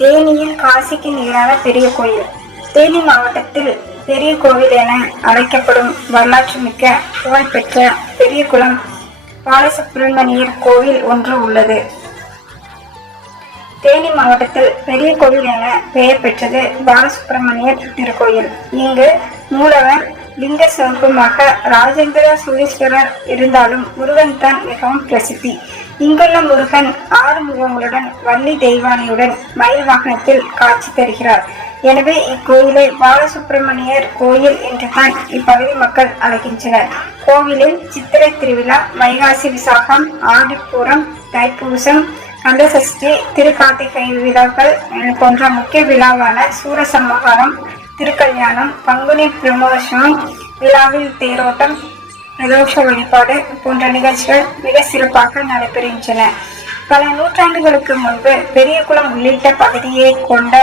தேனியில் காசிக்கு நேரான பெரிய கோயில். தேனி மாவட்டத்தில் பெரிய கோவில் என அழைக்கப்படும் வரலாற்று மிக்க புகழ்பெற்ற பெரிய குளம் பாலசுப்பிரமணியர் கோவில் ஒன்று உள்ளது. தேனி மாவட்டத்தில் பெரிய கோவில் என பெயர் பெற்றது பாலசுப்பிரமணியர் திருக்கோயில். இங்கு மூலவர் லிங்க சிவப்புமாக ராஜேந்திர சுரீஸ்வரர் இருந்தாலும் முருகன் தான் மிகவும் பிரசித்தி. இங்குள்ள முருகன் ஆறு முகங்களுடன் வள்ளி தெய்வானியுடன் மயில் வாகனத்தில் காட்சி தருகிறார். எனவே இக்கோயிலை பாலசுப்பிரமணியர் கோயில் என்றுதான் இப்பகுதி மக்கள் அழைக்கின்றனர். கோவிலில் சித்திரை திருவிழா வைகாசி விசாகம் ஆடிப்பூரம் தைப்பூசம் கந்தசஷ்டி திருக்கார்த்திகை விழாக்கள் போன்ற முக்கிய விழாவான சூரசம்ஹாரம் திருக்கல்யாணம் பங்குனி பிரமோஷம் விழாவில் தேரோட்டம் பிரதோஷ வழிபாடு போன்ற நிகழ்ச்சிகள் மிக சிறப்பாக நடைபெறுகின்றன. பல நூற்றாண்டுகளுக்கு முன்பு பெரியகுளம் உள்ளிட்ட பகுதியை கொண்ட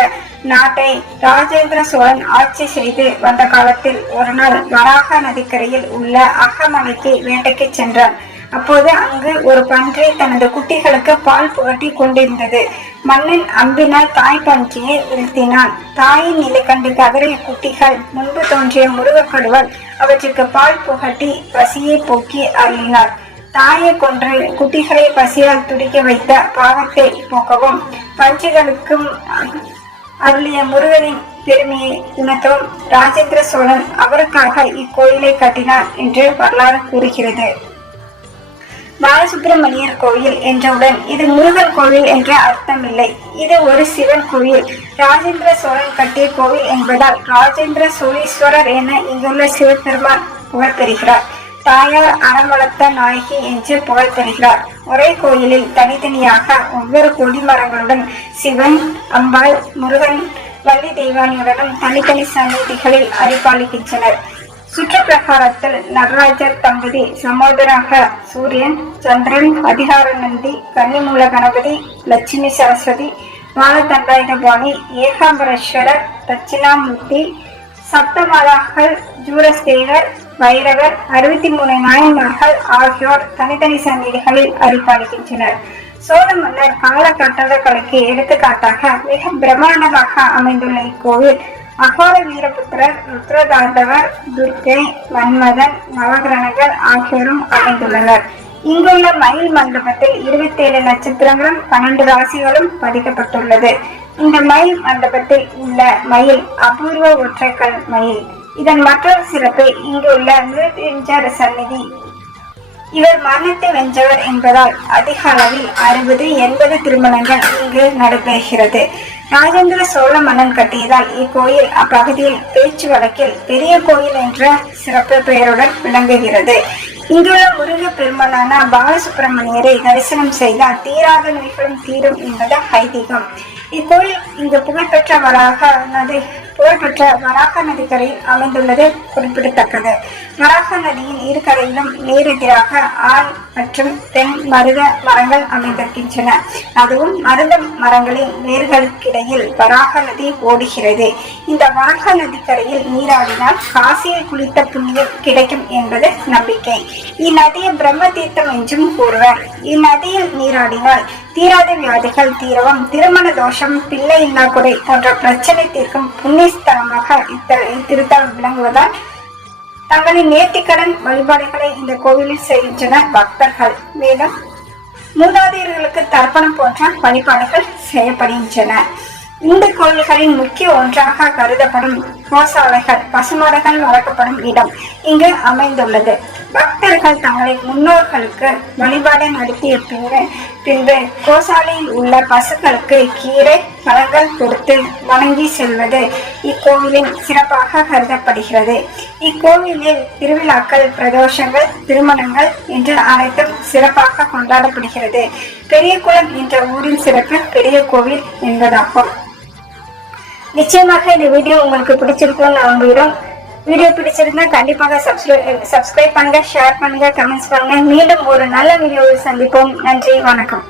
நாட்டை ராஜேந்திர சோழன் ஆட்சி செய்து வந்த காலத்தில் ஒரு நாள் வராக நதிக்கரையில் உள்ள அகமலைக்கு வேட்டைக்கு சென்றான். அப்போது அங்கு ஒரு பன்றி தனது குட்டிகளுக்கு பால் புகட்டி கொண்டிருந்தது. மன்னன் அம்பினால் தாய் பன்றியை வீழ்த்தினான் தாயின் நிலை கண்டு கதறிய குட்டிகள் முன்பு தோன்றிய முருகக்கடுவன் அவற்றிற்கு பால் புகட்டி பசியை போக்கி அருளினார். தாயை கொன்று குட்டிகளை பசியால் துடிக்க வைத்த பாவத்தை போக்கவும் பஞ்சுகளுக்கும் அருளிய முருகனின் பெருமையை உணர்த்தவும் ராஜேந்திர சோழன் அவருக்காக இக்கோயிலை கட்டினார் என்று வரலாறு கூறுகிறது. பாலசுப்பிரமணியர் கோயில் என்றவுடன் இது முருகன் கோவில் என்ற அர்த்தமில்லை. இது ஒரு சிவன் கோயில். ராஜேந்திர சோழன் கட்டிய கோவில் என்பதால் ராஜேந்திர சோழீஸ்வரர் என இங்குள்ள சிவபெருமான் புகழ் பெறுகிறார். தாயார் அறம் வளர்த்த நாயகி என்று புகழ் பெறுகிறார். ஒரே கோயிலில் தனித்தனியாக ஒவ்வொரு கொடி மரங்களுடன் சிவன் அம்பாள் முருகன் வள்ளி தெய்வானியுடனும் தனித்தனி சந்நிதிகளில் அரிபாலிக்கின்றனர் சுற்றுப்பிரகாரத்தில் நடராஜர் தம்பதி சமோதராக சூரியன் சந்திரன் அதிகார நந்தி கன்னிமூல கணபதி லட்சுமி சரஸ்வதி மாலதண்டாயுதபாணி ஏகாம்பரேஸ்வரர் தட்சிணாமூர்த்தி சப்தமாதாக்கள் ஜூரஸ்தேவர் வைரவர் அறுபத்தி மூணு நாயன்மார்கள் ஆகியோர் தனித்தனி சந்நிதிகளில் அரிபாலிக்கின்றனர் சோழ மன்னர் கால கட்டடக்கலைக்கு எடுத்துக்காட்டாக மிக பிரம்மாண்டமாக அமைந்துள்ள இக்கோவில் அகோர வீரபுத்திரர் ருத்ரதாண்டவர் துர்க்கை மன்மதன் நவகிரணங்கள் ஆகியோரும் அமைந்துள்ளனர் இங்குள்ள மயில் மண்டபத்தில் இருபத்தி ஏழு நட்சத்திரங்களும் பன்னெண்டு ராசிகளும் பதிக்கப்பட்டுள்ளது. இந்த மயில் மண்டபத்தில் உள்ள மயில் அபூர்வ ஒற்றைக்கல் மயில். இதன் மற்றொரு சிறப்பு இங்குள்ள மிருத்யுஞ்சர சந்நிதி. இவர் மரணத்தை வென்றவர் என்பதால் அதிக அளவில் அறுபது எண்பது திருமணங்கள் இங்கு நடைபெறுகிறது. ராஜேந்திர சோழ மன்னன் கட்டியதால் இக்கோயில் அப்பகுதியில் பேச்சு வழக்கில் பெரிய கோயில் என்ற சிறப்பு பெயருடன் விளங்குகிறது. இங்குள்ள முருக பெருமாளான பாலசுப்பிரமணியரை தரிசனம் செய்தால் தீராத நோய்களும் தீரும் என்பது ஐதீகம். இக்கோயில் இங்கு புகழ்பெற்ற வராக புகழ்பெற்ற வராக நதிக்கரையில் அமைந்துள்ளது குறிப்பிடத்தக்கது. வராக நதியின் இரு கரையிலும் நேரெதிராக ஆண் மற்றும் பெண் மருத மரங்கள் அமைந்திருக்கின்றன. அதுவும் மருத மரங்களின் வேர்களுக்கிடையில் வராக நதி ஓடுகிறது. இந்த வராக நதிக்கரையில் நீராடினால் காசியில் குளித்த புண்ணியம் கிடைக்கும் என்பது நம்பிக்கை. இந்நதியை பிரம்ம தீர்த்தம் என்றும் கூறுவர். இந்நதியில் நீராடினால் தீராத வியாதிகள் தீரவும் திருமண தோஷம் பிள்ளை இல்லா குறை போன்ற பிரச்சனை தீர்க்கும் புண்ணிய இத்த இத்திருத்தலம் விளங்குவதால் தங்களின் நேர்த்திக்கடன் வழிபாடுகளை இந்த கோவிலில் செய்கின்றனர் பக்தர்கள். மேலும் மூதாதையர்களுக்கு தர்ப்பணம் போன்ற வழிபாடுகள் செய்யப்படுகின்றன. இந்த கோவில்களின் முக்கிய ஒன்றாக கருதப்படும் கோசாலைகள் பசுமாடுகள் வளர்க்கப்படும் இடம் இங்கு அமைந்துள்ளது. பக்தர்கள் தங்களின் முன்னோர்களுக்கு வழிபாடு நடத்திய பின்பு பின்பு கோசாலையில் உள்ள பசுக்களுக்கு கீரை பழங்கள் கொடுத்து வணங்கி செல்வது இக்கோவிலின் சிறப்பாக கருதப்படுகிறது. இக்கோவிலில் திருவிழாக்கள் பிரதோஷங்கள் திருமணங்கள் என்று அனைத்தும் சிறப்பாக கொண்டாடப்படுகிறது. பெரியகுளம் என்ற ஊரின் சிறப்பு பெரிய கோவில் என்பதாகும். நிச்சயமாக இந்த வீடியோ உங்களுக்கு பிடிச்சிருக்கும்னு நம்புகிறோம். வீடியோ பிடிச்சிருந்தா கண்டிப்பாக சப்ஸ்கிரைப் பண்ணுங்க ஷேர் பண்ணுங்க கமெண்ட்ஸ் பண்ணுங்க. மீண்டும் ஒரு நல்ல வீடியோவில் சந்திப்போம். நன்றி வணக்கம்.